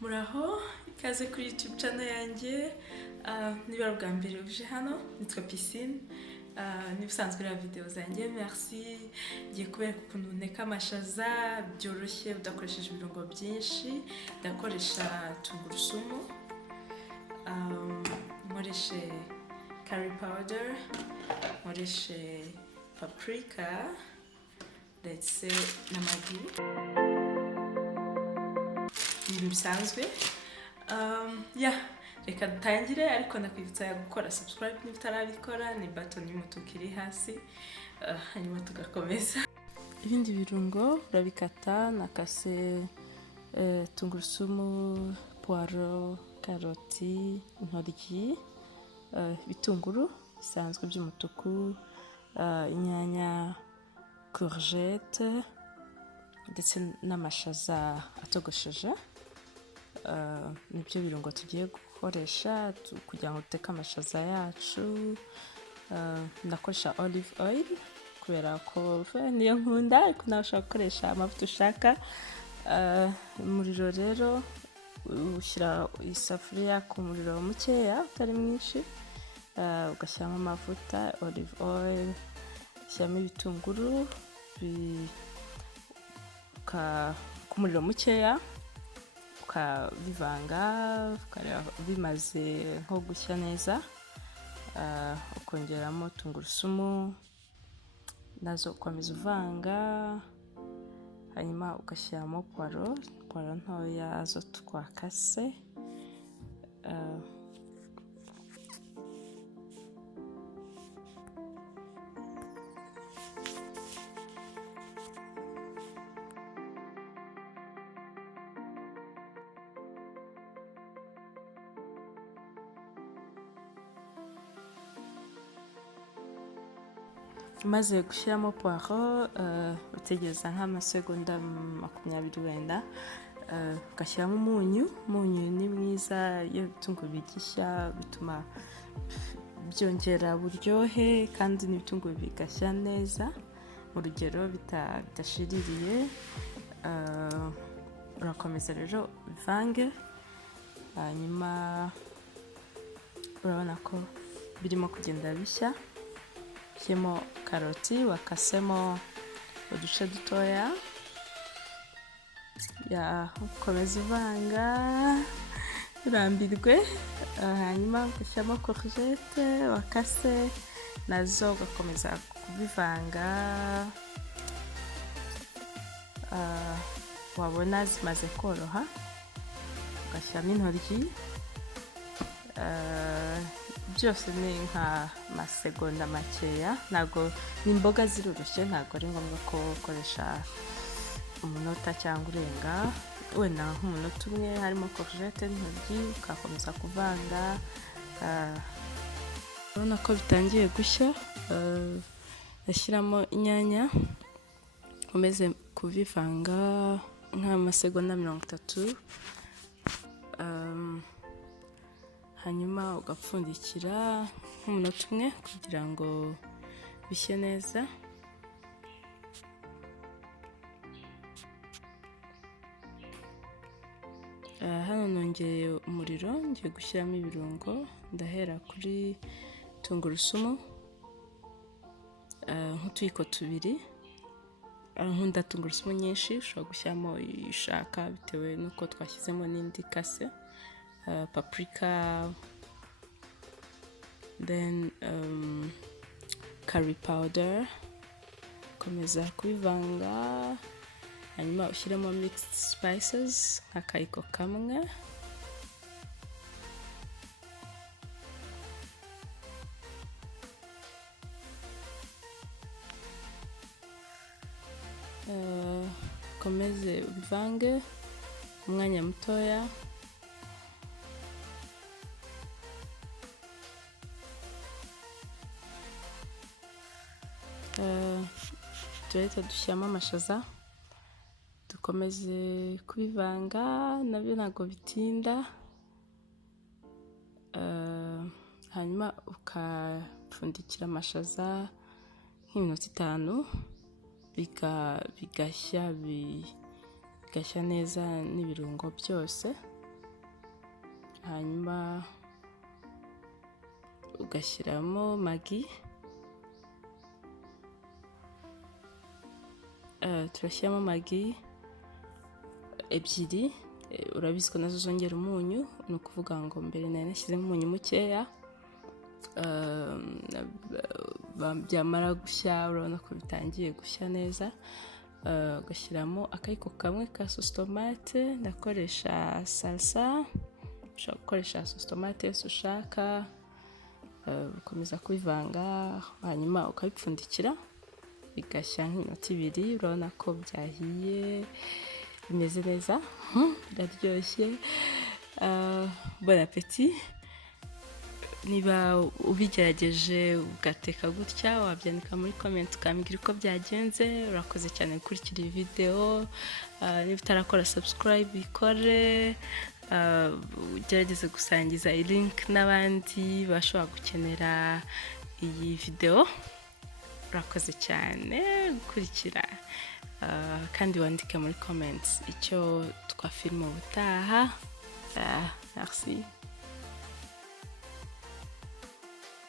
Muraho ikaze kuri YouTube channel yanjye. Niba bwa mbere uje hano nitwa Piscine. Nibusanzwe ra video zanjye. Merci. Ngiye kubereka ukuntu nteka amashaza byoroshye udakoresheje ibirungo byinshi. Ndakoresha tungurusumu, nkoreshe curry powder, nkoreshe paprika ndetse na magi. Ibintu bisanzwe. Reka dutangire, ariko nakwibutsa gukora subscribe niba utarabikora, ni button y'umutuku iri hasi, hanyuma tugakomeza. Ibindi birungo urabikata. Nakase tungurusumu, poiro, karoti, intoryi, bitunguru bisanzwe by'umutuku, inyanya, courgette ndetse n'amashaza atogosheje. Nibyo birungo tugiye gukoresha kugira ngo duteke amashaza yacu. Ndakoresha olive oil kubera ko niyo nkunda, ariko nawe ushobora gukoresha amavuta ushaka. Umuriro rero ushyira isafuriya ku muriro mukeya utari mwinshi, ugashyiramo amavuta, olive oil, ushyiramo ibitunguru ku muriro mukeya, ukabivanga bimaze nko gushya neza, ukongeramo tungurusumu nazo ukomeza uvanga, hanyuma ugashyiramo poiro ntoya zo twakase. Maze gushyiramo poiro, utegereza nk'amasegonda 20 wenda, ugashyiramo umunyu. Umunyu ni mwiza iyo ibitunguru bigishya, bituma byongera uburyohe kandi n'ibitunguru bigashya neza mu rugero bidashiririye. Urakomeza rero bivange, hanyuma urabona ko birimo kugenda bishya. Ushyiramo karoti wakasemo uduce dutoya, ukomeza uvanga urambirwe, hanyuma ugashyiramo courgette wakase nazo ugakomeza kubivanga. Wabona zimaze koroha, ugashyiramo intoryi. Byose ni nka masegonda makeya, ntabwo n'imboga ziroroshye, ntabwo ari ngombwa ko ukoresha umunota cyangwa urenga, wenda nk'umunota umwe. Harimo courgette n'intoryi, ugakomeza kuvanga. Urabona ko bitangiye gushya, ndashyiramo inyanya, ukomeze kubivanga nk'amasegonda 30, hanyuma ugapfundikira nk'umunota umwe kugira ngo bishye neza. Hano nongeye umuriro, ngiye gushyiramo ibirungo. Ndahera kuri tungurusumu, nk'utuyiko 2. Nkunda tungurusumu nyinshi, ushobora gushyiramo ishaka bitewe n'uko twashyizemo n'indi kase. Paprika, then curry powder, komeza kubivanga, hanyuma ushyiremo mixed spices nk'akayiko kamwe. Komeze ubivange umwanya mutoya. Turahita dushyiramo amashaza, dukomeze kubivanga, nabyo ntabwo bitinda. Hanyuma ukapfundikira amashaza nk'iminota 5, bigashya neza n'ibirungo byose. hanyuma ugashyiramo magi. Turashyiramo magi ebyiri, urabizi ko nazo zongera umunyu, ni ukuvuga ngo mbere nari nashyizemo umunyu mukeya. Byamara gushya urabona ko bitangiye gushya neza, ugashyiramo akayiko kamwe ka sauce tomate. Ndakoresha salsa, ushobora gukoresha sauce tomate yose ushaka, ukomeza kubivanga hanyuma ukabipfundikira bigashya nk'iminota 2. Urabona ko byahiye bimeze neza, biraryoshye. Bon appétit. Niba ubigerageje ugateka gutya wabyandika muri comment ukambwira uko byagenze. Urakoze cyane gukurikira iyi video. Niba utarakora subscribe ikore, ugerageze gusangiza iyi link n'abandi bashobora gukenera iyi video. Urakoze cyane gukurikira, kandi wandike muri comments icyo twafilma ubutaha. Merci.